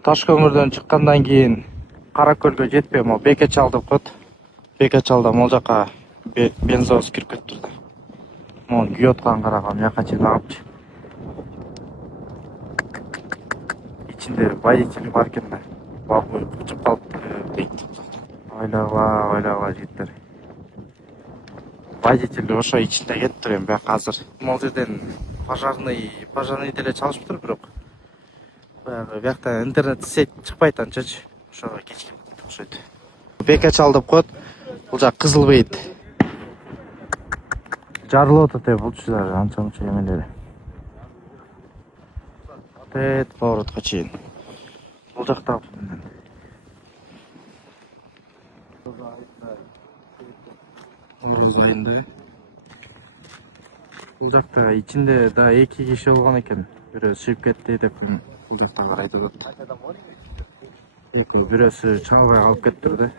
Ташкөңүрдөн чыккандан кийин Каракөлгө жетпей могу Бекечалды коет. Бекечалда могу жака бензовоз кирип кетти. Могу күйүп атканын карагам, жака чейин агыпчы. İçinde водитель бар экен да. Бабы кычып калыптыр дейт. Ойлогула жигиттер. Водитель ошо ичинде кетиптир эми бияка азыр. Могу жерден пожарный деле чалышыптыр бирок. Баягы биякта интернет сеть чыкпайт анчачы. Ошого кечке окшойт. Бекеч алдып коет. Бул жак кызыл бейт. Жарылып атат булчулар анча-мунча эмелери. Тет поворотко чейин. Бул жакта айында. Бул жакта ичинде да 2 киши болгон экен. Бирөө чыгып кетти деп бул жактагылар айтып жатты. Бирөөсү чыга албай калып кетти да.